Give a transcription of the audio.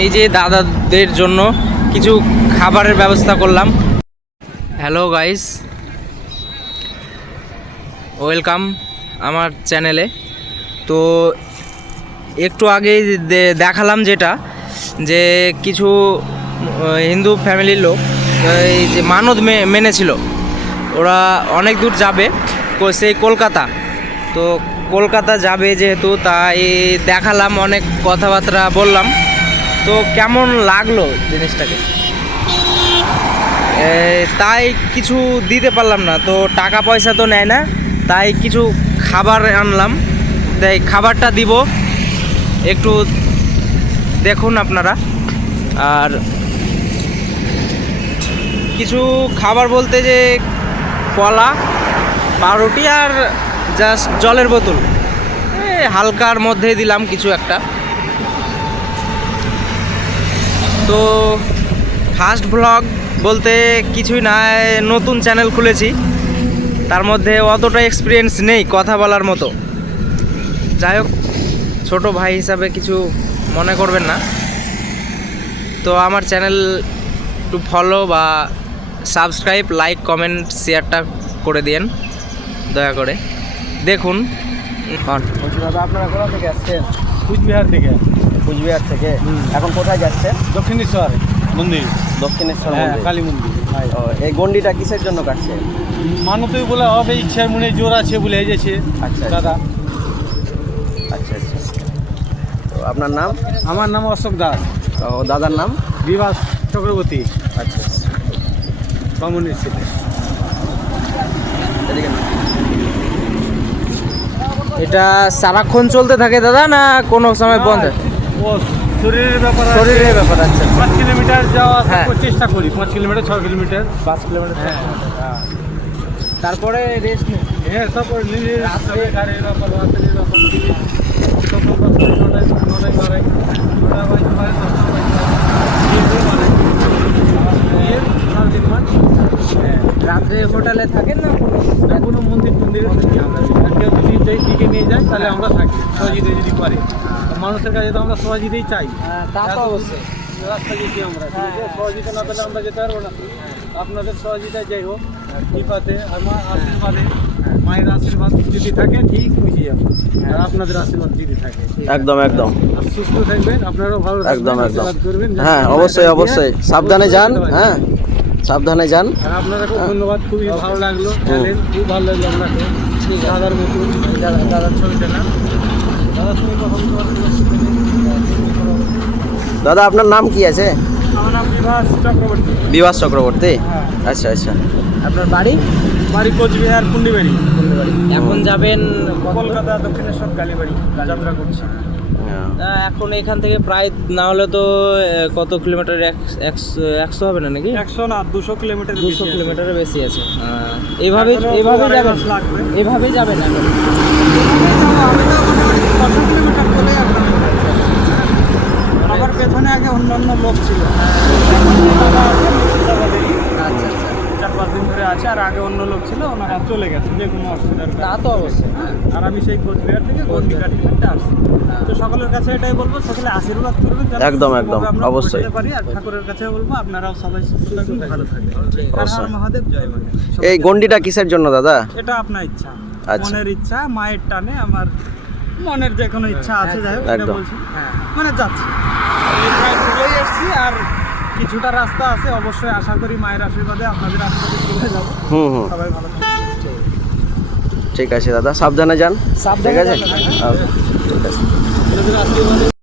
এই যে দাদাদের জন্য কিছু খাবারের ব্যবস্থা করলাম। হ্যালো গাইস, ওয়েলকাম আমার চ্যানেলে। তো একটু আগেই দেখালাম যেটা, যে কিছু হিন্দু ফ্যামিলির লোক এই যে মানত মেনেছিল, ওরা অনেক দূর যাবে, সেই কলকাতা। তো কলকাতা যাবে যেহেতু, তাই দেখালাম, অনেক কথাবার্তা বললাম। তো কেমন লাগলো জিনিসটাকে, তাই কিছু দিতে পারলাম না, তো টাকা পয়সা তো নেয় না, তাই কিছু খাবার আনলাম, তাই খাবারটা দিব, একটু দেখুন আপনারা। আর কিছু খাবার বলতে যে কলা, পাউরুটি আর জাস্ট জলের বোতল, হালকার মধ্যে দিলাম কিছু একটা। তো ফার্স্ট ব্লগ বলতে কিছুই না, নতুন চ্যানেল খুলেছি, তার মধ্যে অতটা এক্সপিরিয়েন্স নেই কথা বলার মতো। যাই হোক, ছোটো ভাই হিসাবে কিছু মনে করবেন না। তো আমার চ্যানেল একটু ফলো বা সাবস্ক্রাইব, লাইক, কমেন্ট, শেয়ারটা করে দিন দয়া করে। দেখুন। দাদা আপনারা কোথা থেকে আসছেন? কুচবিহার থেকে। কুচবিহার থেকে এখন কোথায় যাচ্ছেন? দক্ষিণেশ্বর মন্দির। দক্ষিণেশ্বর মন্দির, কালী মন্দির। এই গন্ডিটা কিসের জন্য কাটছে? মানতই বলে হবে, ইচ্ছার মনে জোর আছে বলে এসেছে। আচ্ছা দাদা। আচ্ছা আচ্ছা। তো আপনার নাম? আমার নাম অশোক দাস। ও দাদার নাম? বিভাস চক্রবর্তী। আচ্ছা, কমনের ছেলে। এদিকে না। এটা সারাক্ষণ চলতে থাকে দাদা, না কোনো সময় বন্ধ? ও শরীরের ব্যাপার, শরীরের ব্যাপার। আচ্ছা, 5 কিলোমিটার যাওয়া হ্যাঁ। চেষ্টা করি, 5 কিলোমিটার 6 কিলোমিটার। 5 কিলোমিটার। হ্যাঁ, তারপরে রেস্ট নেই। হ্যাঁ, তারপর নিজের গাড়ির ব্যাপার, রাতের ব্যাপার, রাত্রে হোটেলে থাকেন না কোনো মন্দির টন্দিরে থাকি আমরা। কেউ যদি দিকে নিয়ে যায় তাহলে আমরা থাকি, সহযোগিতা যদি পারে। মানুষের কাছে তো আমরা সহযোগিতাই চাই। তা তো অবশ্যই। রাস্তা যেতে আমরা সহযোগিতা না পেলে আমরা যেতে পারবো না। আপনাদের সহযোগিতায় যাই হোক, বিপাতে আমার আশীর্বাদে, মায়ের আশীর্বাদ যদি থাকে ঠিক বুঝে যাবো। আর আপনাদের আশীর্বাদ যদি থাকে একদম একদম। আর সুস্থ থাকবেন, আপনারাও ভালো একদম থাকবেন, একদম। আশীর্বাদ করবেন। হ্যাঁ, অবশ্যই অবশ্যই। সাবধানে যান। হ্যাঁ, সাবধানে যান। আর আপনারা খুব ধন্যবাদ, খুবই ভালো লাগলো, খুব ভালো লাগলো আপনাকে। দাদার মতো দাদার ছবিটা না, দাদার সঙ্গে কথা বলতে পারবো। দাদা আপনার নাম কি আছে? আমার নাম বিভাস চক্রবর্তী। বিভাস চক্রবর্তী। হ্যাঁ। আচ্ছা আচ্ছা। আপনার বাড়ি? বাড়ি কোচবিহার পুন্ডিবাড়ি। এখন যাবেন কলকাতা দক্ষিণেশ্বর কালীবাড়ি যাত্রা করছি। এখন এখান থেকে প্রায় না হলে তো কত কিলোমিটার, 100 হবে না নাকি? 100 না, 200 কিলোমিটার। 200 কিলোমিটারের বেশি আছে। এইভাবেই যাবেন? এইভাবেই যাবেন এখন? আবার পেছনে আগে অন্যান্য লোক ছিল। আচ্ছা আচ্ছা। 4-5 দিন ধরে আছে, আর আগে অন্য লোক ছিল, ওনারা চলে গেছে যে কোনো অসুবিধার তা তো অবশ্যই। আর আমি সেই কোচবিহার থেকে গন্ডিঘাট থেকে আসছি। তো সকলের কাছে এটাই বলবো, সকলে আশীর্বাদ করবেন যেন একদম সুস্থভাবে একদম, আমরা অবশ্যই। করতে পারি। আর ঠাকুরের কাছে বলবো আপনারাও সবাই সুস্থ থাকবেন, ভালো থাকবেন। হর হর মহাদেব, জয় মা। এই গন্ডিটা কিসের জন্য দাদা? এটা আপনার ইচ্ছা, আচ্ছা। মনের ইচ্ছা, মায়ের টানে, আমার মনের যে কোনো ইচ্ছা আছে, যাই হোক এটা একদম। বলছি। মানে যাচ্ছি, এই প্রায় চলেই এসছি, আর কিছুটা রাস্তা আছে। অবশ্যই আশা করি মায়ের আশীর্বাদে, আপনাদের আশীর্বাদে চলে যাবো। সবাই ভালো থাকবেন। ঠিক আছে দাদা, সাবধানে যান। ঠিক আছে। সাবধানে যান। আচ্ছা, ঠিক আছে। আপনাদের আশীর্বাদে